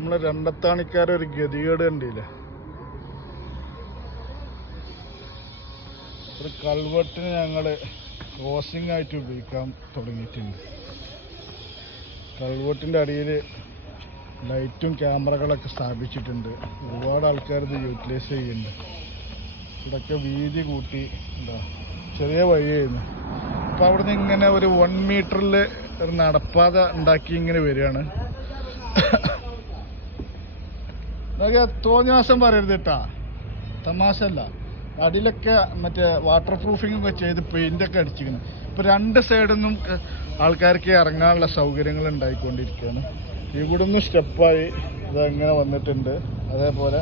നമ്മള് രണ്ടത്താണിക്കാരെ ഒരു ഗതികേട് കണ്ടില്ല. ഒരു കൾവെട്ടിന് ഞങ്ങള് ക്രോസിംഗ് ആയിട്ട് ഉപയോഗിക്കാൻ തുടങ്ങിയിട്ടുണ്ട്. കൾവെട്ടിൻ്റെ അടിയിൽ ലൈറ്റും ക്യാമറകളൊക്കെ സ്ഥാപിച്ചിട്ടുണ്ട്. ഒരുപാട് ആൾക്കാർ ഇത് യൂട്ടിലൈസ് ചെയ്യുന്നുണ്ട്. ഇവിടെയൊക്കെ വീതി കൂട്ടി എന്താ ചെറിയ വഴിയായിരുന്നു. അപ്പോൾ അവിടുന്ന് ഇങ്ങനെ ഒരു 1 മീറ്ററിൽ ഒരു നടപ്പാത ഉണ്ടാക്കി ഇങ്ങനെ വരികയാണ്. അതൊക്കെ തോന്നിയ മാസം പറയരുത് കേട്ടാ, തമാശ അല്ല. അടിയിലൊക്കെ മറ്റേ വാട്ടർ പ്രൂഫിംഗ് ഒക്കെ ചെയ്ത് പെയിൻ്റൊക്കെ അടിച്ചിരിക്കുന്നു. ഇപ്പോൾ 2 സൈഡിൽ നിന്നും ആൾക്കാർക്ക് ഇറങ്ങാനുള്ള സൗകര്യങ്ങൾ ഉണ്ടായിക്കൊണ്ടിരിക്കുകയാണ്. ഇവിടുന്ന് സ്റ്റെപ്പായി ഇതങ്ങനെ വന്നിട്ടുണ്ട്. അതേപോലെ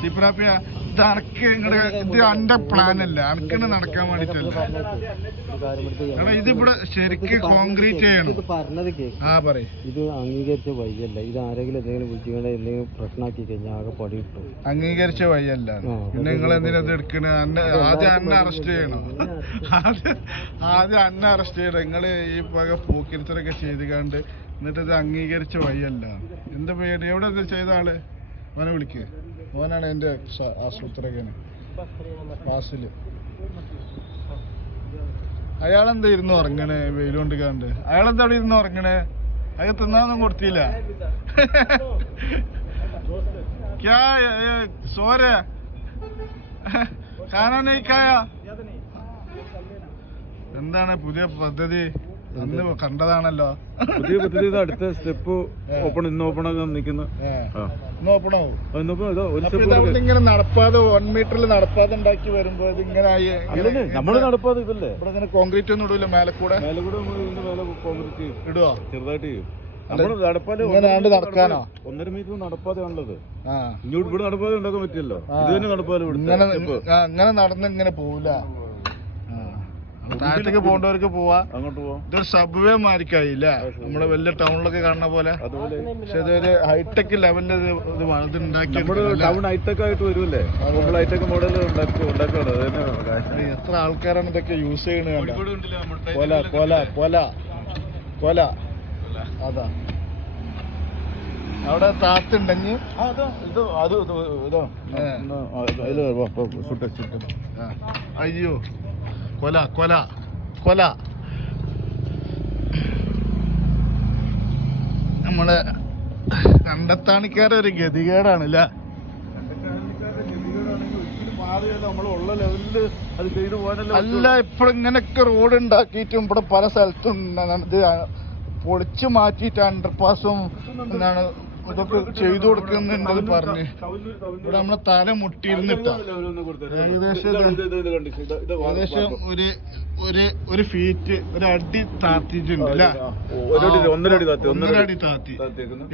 സിപ്രാപ്പിയ ഇത് അനക്ക് ഇങ്ങോട്ട് ഇത് എൻ്റെ പ്ലാനല്ല, അനക്കിന് നടക്കാൻ വേണ്ടിയിട്ടല്ല. ഇതിവിടെ ശരിക്ക് കോൺക്രീറ്റ് ചെയ്യണം. ആ പറയും ഇത് അംഗീകരിച്ച വഴിയല്ല. ഇത് ആരെങ്കിലും എന്തെങ്കിലും വിളിച്ചുകൊണ്ട് എന്തെങ്കിലും പ്രശ്നമാക്കി കഴിഞ്ഞാൽ ആകെ പടി കിട്ടും. അംഗീകരിച്ച വഴിയല്ല. പിന്നെ നിങ്ങൾ എന്തിനാ ഇത് എടുക്കണ? ആദ്യം അന്നെ അറസ്റ്റ് ചെയ്യണം. ആദ്യം അന്നെ അറസ്റ്റ് ചെയ്യണം. നിങ്ങൾ ഈ വക പോക്കിരിത്തരൊക്കെ ചെയ്ത് കണ്ട് എന്നിട്ട് ഇത് അംഗീകരിച്ച വഴിയല്ല. എന്താ പേര്? എവിടെ ഇത് ചെയ്ത ആള്? മോനെ വിളിക്ക്. മോനാണ് എൻ്റെ ആസൂത്രകന് ബാസില്. അയാളെന്താ ഇരുന്ന് ഉറങ്ങണേ വെയിലുകൊണ്ട് കണ്ട്? അയാളെന്താ അവിടെ ഇരുന്ന് ഉറങ്ങണേ? അയാൾ തിന്നാനൊന്നും കൊടുത്തില്ല. സോര കാണാനേക്കായ എന്താണ് പുതിയ പദ്ധതി? അന്ന് കണ്ടതാണല്ലോ. പുതിയ പദ്ധതി അടുത്ത സ്റ്റെപ്പ് ഓപ്പൺ നിൽക്കുന്നു. ഇങ്ങനെ നടപ്പാതെ 1 മീറ്ററിൽ നടപ്പാതെ ഉണ്ടാക്കി വരുമ്പോ ഇത് ഇങ്ങനെ നമ്മള് നടപ്പാതെ ഇതല്ലേ ഇവിടെ ഇങ്ങനെ കോൺക്രീറ്റ് ഒന്നും ഇടൂല. മേലക്കൂടെ കോൺക്രീറ്റ് ഇടുവോ? ചെറുതായിട്ട് നമ്മള് നടപ്പാതെ നടക്കാനോ? 1.5 മീറ്റർ നടപ്പാതെയാണുള്ളത്. ഇങ്ങോട്ട് ഇവിടെ നടപ്പാതെ ഉണ്ടാക്കാൻ പറ്റില്ലല്ലോ. ഇത് തന്നെ നടപ്പാതെ ഇങ്ങനെ നടന്ന് ഇങ്ങനെ പോവില്ല. താഴത്തേക്ക് പോകേണ്ടവർക്ക് പോവാ. അങ്ങോട്ട് പോവാം. ഇതൊരു സബ്വേ മാരിക്കായില്ല നമ്മള് വലിയ ടൗണിലൊക്കെ കാണുന്ന പോലെ. പക്ഷെ ഇതൊരു ഹൈടെക് ലെവലില് ഇത് ഉണ്ടാക്കി ടൗൺ ഹൈടെക് ആയിട്ട് വരുമല്ലേ. ഹൈടെക് മോഡൽ ഉണ്ടാക്കുകയാണ്. എത്ര ആൾക്കാരാണ് ഇതൊക്കെ യൂസ് ചെയ്യണത്? കൊല കൊല കൊല കൊല. അതാ അവിടെ താത്തുണ്ടെങ്കിൽ അയ്യോ കൊല കൊല കൊല. നമ്മള് കണ്ടത്താണിക്കാരെ ഒരു ഗതികേടാണല്ലേ. അല്ല ഇപ്പഴിങ്ങനൊക്കെ റോഡ് ഉണ്ടാക്കിയിട്ടും ഇവിടെ പല സ്ഥലത്തും ഇത് പൊളിച്ചു മാറ്റിയിട്ട് അണ്ടർപാസും എന്താണ് ഇതൊക്കെ ചെയ്തു കൊടുക്കുന്നുണ്ടെന്ന് പറഞ്ഞ് ഇവിടെ നമ്മളെ തല മുട്ടിയിരുന്നിട്ട ഏകദേശം ഒരു ഫീറ്റ് ഒരു അടി താത്തിട്ടുണ്ട് അല്ലേ? 1.5 അടി താത്തി.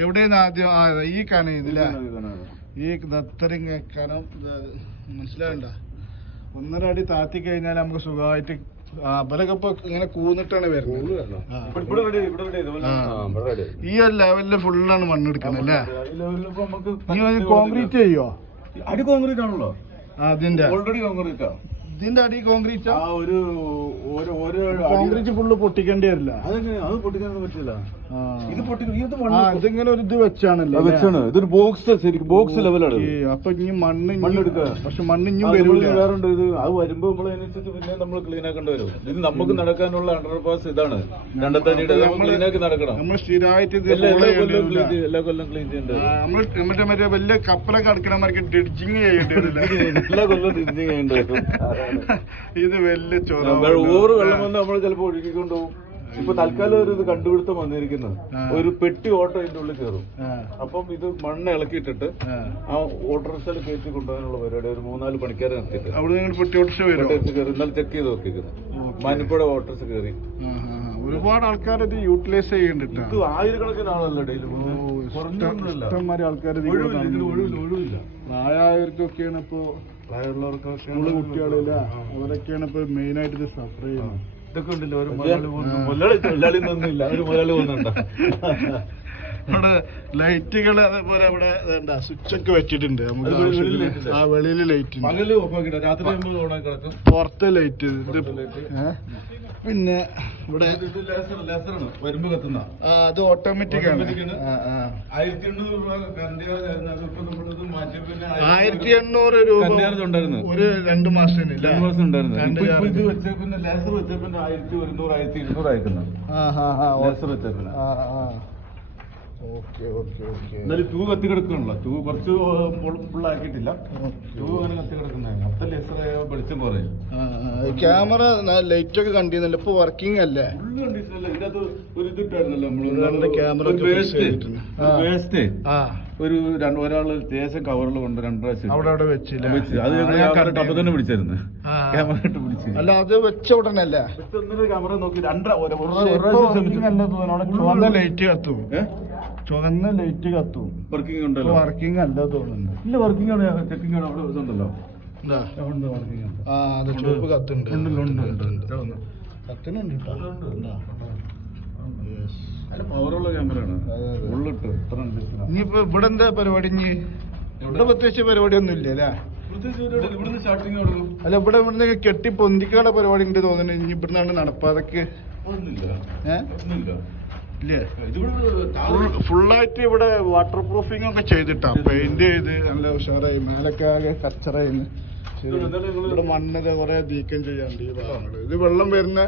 എവിടെയാണ് ആദ്യം ഈ കനയില്ല ഈ ദത്തരിങ്ങ കനം മനസ്സിലാവണ്ട. 1.5 അടി താത്തി കഴിഞ്ഞാൽ നമുക്ക് സുഖമായിട്ട് അവരൊക്കെ ഇപ്പൊ ഇങ്ങനെ കൂന്നിട്ടാണ് വരുന്നത്. ഈ ഒരു ലെവലില് ഫുള്ളാണ് മണ്ണെടുക്കുന്നത് അല്ലേ? നീ കോൺക്രീറ്റ് ചെയ്യോ? അടി കോൺക്രീറ്റ് ആണല്ലോ അതിന്റെ ഓൾറെഡി കോൺക്രീറ്റാ. ഇതിന്റെ അടി കോൺക്രീറ്റ് കോൺക്രീറ്റ് ഫുള്ള് പൊട്ടിക്കേണ്ടി വരില്ല. അത് പൊട്ടിക്കാനൊന്നും പറ്റില്ല. ഇതിങ്ങനെ ഒരു ഇത് വെച്ചാണല്ലോ. ഇതൊരു ബോക്സ് ശരിക്കും ബോക്സ് ലെവലാണ്. അപ്പൊ ഇനി മണ്ണെടുക്കുക. പക്ഷെ മണ്ണിഞ്ഞും വരില്ല. വേറുണ്ട് ഇത്. അത് വരുമ്പോ നമ്മളതിനനുസരിച്ച് പിന്നെ നമ്മൾ ക്ലീൻ ആക്കേണ്ടി വരും. ഇത് നമുക്ക് നടക്കാനുള്ള അണ്ടർപാസ് ഇതാണ്. 2.5 ക്ലീൻ ആക്കി നടക്കണം. നമ്മൾ സ്ഥിരമായിട്ട് എല്ലാ കൊല്ലം ക്ലീൻ ചെയ്യേണ്ടത്. മറ്റേ വലിയ കപ്പലൊക്കെ അടുക്കണമാർക്ക് ഡിഡ്ജിങ് ചെയ്യേണ്ടി വരില്ല. എല്ലാ കൊല്ലം ഡിഡ്ജിങ് ചെയ്യേണ്ടി വരും. ഇത് വലിയ ഓവർ വെള്ളം വന്ന് നമ്മൾ ചിലപ്പോ ഒഴുകിക്കൊണ്ടുപോകും. ഇപ്പൊ തൽക്കാലം ഒരു ഇത് കണ്ടുപിടുത്തം വന്നിരിക്കുന്നത് ഒരു പെട്ടി ഓട്ടോ ഇതിന്റെ ഉള്ളിൽ കയറും. അപ്പം ഇത് മണ്ണ് ഇളക്കിയിട്ടിട്ട് ആ ഓട്ടോറിക്ഷയിൽ കയറ്റി കൊണ്ടുപോകാനുള്ള പരിപാടി ഒരു 3-4 പണിക്കാരെ നിർത്തിയിട്ട് ഇന്നലെ ചെക്ക് ചെയ്ത് നോക്കിയിരിക്കുന്നു. മാനിപ്പുഴ ഓട്ടോറിക്ഷ കയറി ഒരുപാട് ആൾക്കാർ ഇത് യൂട്ടിലൈസ് ചെയ്യുന്നുണ്ട്. ഇത് 1000-കണക്കിന് ആളല്ലോ ഡെയിലി. ഇഷ്ടംമാതിരി ആൾക്കാർ ഒഴിവില്ല. പ്രായമായവർക്കൊക്കെയാണ് ഇപ്പൊ പ്രായമുള്ളവർക്കൊക്കെ കുട്ടികളില്ല അവരൊക്കെയാണ് ഇപ്പൊ മെയിൻ ആയിട്ട് ഇത് സഫർ ചെയ്യുന്നത്. ഇതൊക്കെ ഉണ്ടല്ലോ ഒരു മുതലാളി തൊഴിലാളി ഒന്നുമില്ല. ഒരു മുതലാളി പോകുന്നുണ്ടോ? ഇവിടെ ലൈറ്റുകൾ അതേപോലെ ഇവിടെ സ്വിച്ച് ഒക്കെ വെച്ചിട്ടുണ്ട് നമുക്ക് ആ വെളിയിൽ ലൈറ്റ് പകല് ഓഫാക്കിട്ട് രാത്രി ഓണാക്കി കിടക്കും. പുറത്തെ ലൈറ്റ് പിന്നെ ഇവിടെ ലേസറാണ് വരുമ്പോ കത്തുന്ന. അത് ഓട്ടോമാറ്റിക് ആണ്. 1800 രൂപ കറണ്ട് ചാർജ്. ഇപ്പൊ നമ്മളിത് മാറ്റി പിന്നെ 1800 രൂപ ഉണ്ടായിരുന്നു ഒരു 2 മാസത്തിന്. 2 മാസം ഉണ്ടായിരുന്നു. ഇത് വെച്ച പിന്നെ ലേസർ വെച്ച പിന്നെ 1100 1200 അയക്കുന്നത്. ലേസർ വെച്ചേക്കുന്ന എന്നാലും ട്യൂബ് കത്തി കിടക്കണല്ലോ. ട്യൂബ് കുറച്ച് ഫുള്ളാക്കിയിട്ടില്ല. ട്യൂബ് അങ്ങനെ കത്തി കിടക്കുന്നതാണ്. അപ്പൊ ലേസർ വെളിച്ചം കുറയും. ക്യാമറ ലൈറ്റ് ഒക്കെ കണ്ടിരുന്നല്ലോ, ഇപ്പൊ വർക്കിംഗ് അല്ലേ? ഫുള്ള് കണ്ടീഷനല്ല. ഇതിനകത്ത് ഒരു ഇതിട്ടായിരുന്നല്ലോ ക്യാമറ വേസ്റ്റ് ഒരു ഒരാള് ദേശം കവറിൽ കൊണ്ട് 2 പ്രാവശ്യം അവിടെ വെച്ചില്ല. അത് ഞങ്ങൾ ടപ്പ് തന്നെ പിടിച്ചായിരുന്നു. ക്യാമറ ഇട്ട് പിടിച്ചു. അല്ല അത് വെച്ച ഉടനെ അല്ലേ ക്യാമറ നോക്കി ചുവന്ന ലൈറ്റ് കത്തും. ചുവന്ന ലൈറ്റ് കത്തും. വർക്കിംഗ് ഉണ്ടല്ലോ. വർക്കിംഗ് അല്ല തോന്നുന്നു. ഇല്ല വർക്കിംഗ് ആണ്. ചെക്കിംഗ് ആണ്. അവിടെ ഇതുണ്ടല്ലോ. അത് ചുവപ്പ് കത്തുണ്ട്. കത്തിനുണ്ട് പവറുള്ള ക്യാമറയാണ്. ഉള്ളിട്ട് ഇനിയിപ്പോ ഇവിടെ എന്താ പരിപാടി? ഇവിടെ പ്രത്യേകിച്ച് പരിപാടി ഒന്നും ഇല്ല അല്ലേ? ഇവിടുന്ന് സ്റ്റാർട്ടിങ് കൊടുക്കും. അല്ല ഇവിടെ ഇവിടുന്ന് കെട്ടി പൊന്തിക്കാനുള്ള പരിപാടി ഉണ്ട് തോന്നുന്നു. ഇനി ഇവിടുന്നാണ് നടപ്പാതൊക്കെ ഇല്ലേ? ഫുള്ളായിട്ട് ഇവിടെ വാട്ടർ പ്രൂഫിംഗ് ഒക്കെ ചെയ്തിട്ടാ പെയിന്റ് ചെയ്ത് നല്ല ഉഷാറായി. മേലൊക്കെ ആകെ കച്ചറായിന്ന്. ഇവിടെ മണ്ണത് കുറെ നീക്കം ചെയ്യാണ്ട് ഈ ഭാഗങ്ങള്. ഇത് വെള്ളം വരുന്ന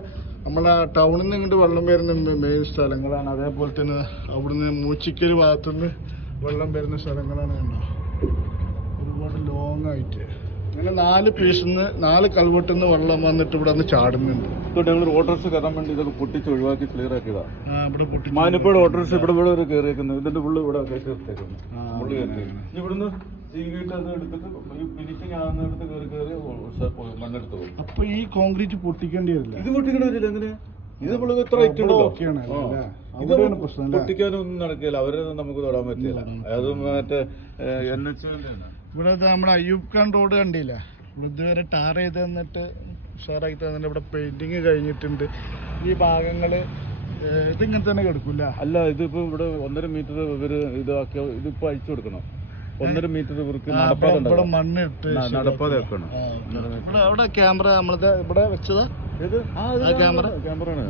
നമ്മളെ ടൗണിൽ നിന്ന് ഇങ്ങോട്ട് വെള്ളം വരുന്ന മെയിൻ സ്ഥലങ്ങളാണ്. അതേപോലെ തന്നെ അവിടുന്ന് മൂച്ചിക്കൽ ഭാഗത്തുനിന്ന് വെള്ളം വരുന്ന സ്ഥലങ്ങളാണ്. ഒരുപാട് ലോങ് ആയിട്ട് അങ്ങനെ 4 പീസിന്ന് 4 കൽവെട്ടിന്ന് വെള്ളം വന്നിട്ട് ഇവിടെ നിന്ന് ചാടുന്നുണ്ട്. ഞങ്ങൾ ഓട്ടോറിക്ഷ കയറാൻ വേണ്ടി ഇതൊക്കെ പൊട്ടിച്ച് ഒഴിവാക്കി ക്ലിയർ ആക്കിയതാ. ഇവിടെ മാനപ്പോട് ഓട്ടോറിക്ഷ ഇവിടെ ഒരു കയറിയേക്കുന്നത്. ഇതിന്റെ ഫുള്ള് ഇവിടെ കയറ്റിയേക്കുന്നു. ഇവിടുന്ന് എടുത്തിട്ട് ഫിനിഷിംഗ് ആകുന്നിടത്ത് കയറി മണ്ണെടുത്ത് പോകും. അപ്പൊ ഈ കോൺക്രീറ്റ് പൊട്ടിക്കേണ്ടി വരില്ല. ഇത് പൊട്ടിക്കേണ്ടി വരില്ല. എങ്ങനെ ഇത് നമ്മൾ ഇത്ര ഇത് പൊട്ടിക്കാനൊന്നും നടക്കില്ല. അവരൊന്നും നമുക്ക് തൊടാൻ പറ്റില്ല. അത് മറ്റേ NH ഇവിടെ നമ്മുടെ അയ്യൂബ് ഖാൻ റോഡ് കണ്ടില്ല? ഇവിടെ ഇതുവരെ ടാർ ചെയ്ത് തന്നിട്ട് ഉഷാറാക്കി തന്നിട്ട് ഇവിടെ പെയിന്റിങ് കഴിഞ്ഞിട്ടുണ്ട്. ഈ ഭാഗങ്ങള് ഇതിങ്ങനെ തന്നെ കിടക്കൂല. അല്ല ഇതിപ്പോ ഇവിടെ 1.5 മീറ്റർ ഇവര് ഇതാക്കിയ ഇതിപ്പോ അഴിച്ചു കൊടുക്കണം. 1.5 മീറ്റർ ഇവർക്ക് ഇവിടെ മണ്ണിട്ട് നടപ്പാതെ വെക്കണം. അവിടെ ക്യാമറ നമ്മളത് ഇവിടെ വെച്ചതാ. ക്യാമറ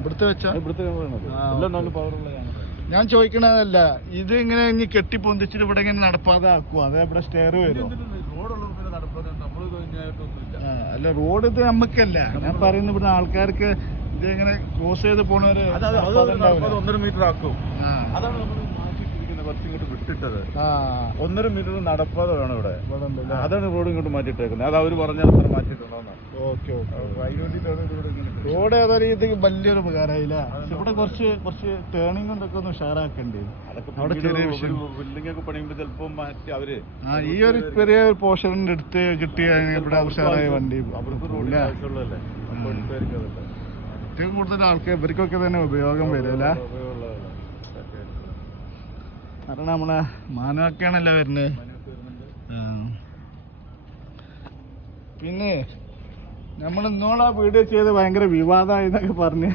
ഇവിടുത്തെ വെച്ച ഇവിടുത്തെ ക്യാമറയാണ്. പവറുള്ള ക്യാമറ. ഞാൻ ചോദിക്കണതല്ല, ഇത് ഇങ്ങനെ ഇനി കെട്ടി പൊന്തിച്ചിട്ട് ഇവിടെ ഇങ്ങനെ നടപ്പാതെ ആക്കുക. അതെ ഇവിടെ സ്റ്റെയർ വരും. അല്ല റോഡ് ഇത് നമുക്കല്ല ഞാൻ പറയുന്നത്. ഇവിടെ ആൾക്കാർക്ക് ഇത് ഇങ്ങനെ ക്രോസ് ചെയ്ത് പോണവര് 1.5 മീറ്റർ ആക്കും. അതാണ് നമ്മൾ കുറച്ചിങ്ങോട്ട് വിട്ടിട്ടത്. 1.5 മീറ്റർ നടപ്പാതെ വേണം ഇവിടെ. അതാണ് റോഡ് ഇങ്ങോട്ട് മാറ്റിയിട്ടേക്കുന്നത്. അത് അവര് പറഞ്ഞാൽ അത്ര മാറ്റിയിട്ടുണ്ടോന്നാണ്. റോഡ് ഏതായാലും ഇത് വലിയൊരു ഉപകാരമായില്ല. ഇവിടെ കുറച്ച് ടേണിംഗ് കൊണ്ടൊക്കെ ഒന്ന് ഉഷാറാക്കണ്ടേ. അവിടെ ചെറിയ ബിൽഡിംഗ് ഒക്കെ പണിയുമ്പോ ചിലപ്പോ മാറ്റി അവര് ഈ ഒരു ചെറിയ പോർഷനിന്റെ അടുത്ത് കിട്ടിയ ഇവിടെ ഉഷാറായ വണ്ടി ഏറ്റവും കൂടുതൽ ആൾക്കാർ ഇവർക്കൊക്കെ തന്നെ ഉപയോഗം വരില്ല. കാരണം നമ്മളെ മാനവൊക്കെയാണല്ലോ വരുന്നത്. പിന്നെ നമ്മൾ ഇന്നോളാ വീഡിയോ ചെയ്ത് ഭയങ്കര വിവാദമായി എന്നൊക്കെ പറഞ്ഞ്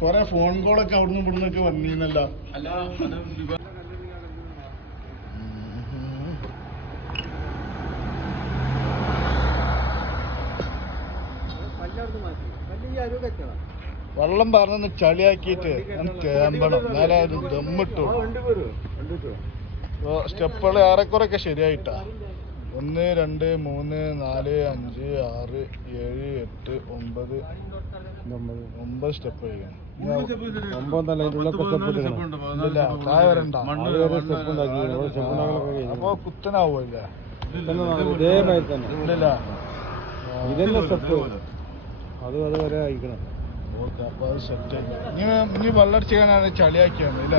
കൊറേ ഫോൺ കോളൊക്കെ അവിടുന്ന് ഇവിടുന്നൊക്കെ വന്നീന്നല്ലോ. വെള്ളം പറഞ്ഞൊന്ന് ചളിയാക്കിയിട്ട് തേമ്പണം. എന്നാലേ അത് ദമ്മിട്ടു. സ്റ്റെപ്പുകൾ ഏറെക്കുറൊക്കെ ശരിയായിട്ടാ. 1 2 3 4 5 6 7 8 9 സ്റ്റെപ്പ് കഴിയാണ്. അപ്പൊ കുത്തനാവൂല്ല. ഇതന്നെ സ്റ്റെപ്പ് അത് വരെ അയക്കണം. അപ്പൊ അത് സെറ്റായി. ഇനി വെള്ളടിച്ച് കാണാൻ ചളിയാക്കിയാണ് ഇല്ല.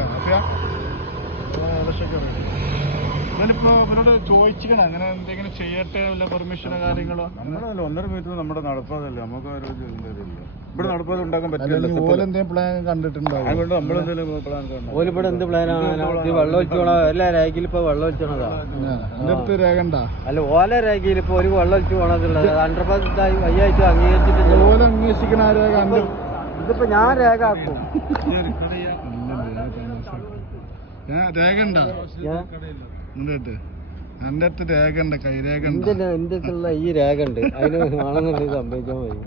ഇവനിപ്പോ ഇവരോട് ചോദിച്ചിരിക്കണം അങ്ങനെ എന്തെങ്കിലും ചെയ്യട്ടെ വല്ല പെർമിഷനോ കാര്യങ്ങളോ? 1.5 മീറ്റർ നമ്മുടെ നടപ്പാതല്ലേ. നമുക്ക് ഇവിടെ നടപ്പാതെ ഉണ്ടാക്കാൻ പറ്റില്ല. ഓലെന്തേലും പ്ലാൻ കണ്ടിട്ടുണ്ടാവും. അതുകൊണ്ട് നമ്മളെന്തെങ്കിലും പ്ലാൻ ഓലിവിടെ എന്ത് പ്ലാനാണ്? വെള്ളം ഒഴിച്ചോണോ? എല്ലാ രേഖയിൽ ഇപ്പൊ വെള്ളം ഒഴിച്ചോണതാ. എന്റെ അടുത്ത് രേഖണ്ട. അല്ല ഓല രേഖയിൽ ഇപ്പൊ ഒരു വെള്ളം ഒഴിച്ചു പോണതുള്ളത് അണ്ടർപാസ് വയ്യായിട്ട് അംഗീകരിച്ചിട്ടില്ല. ഓല അന്വേഷിക്കണ ആ രേഖ. ഇതിപ്പോ ഞാൻ രേഖ ആക്കും. രേഖ ഉണ്ടോ ഞാൻ എന്റെ അടുത്ത് രേഖ ഉണ്ട്, കൈരേഖ ഉണ്ട്. എന്റെ അടുത്തുള്ള ഈ രേഖ ഉണ്ട്, അതിന് ആണെന്നുണ്ടെങ്കിൽ സംഭവിച്ചാൽ മതി.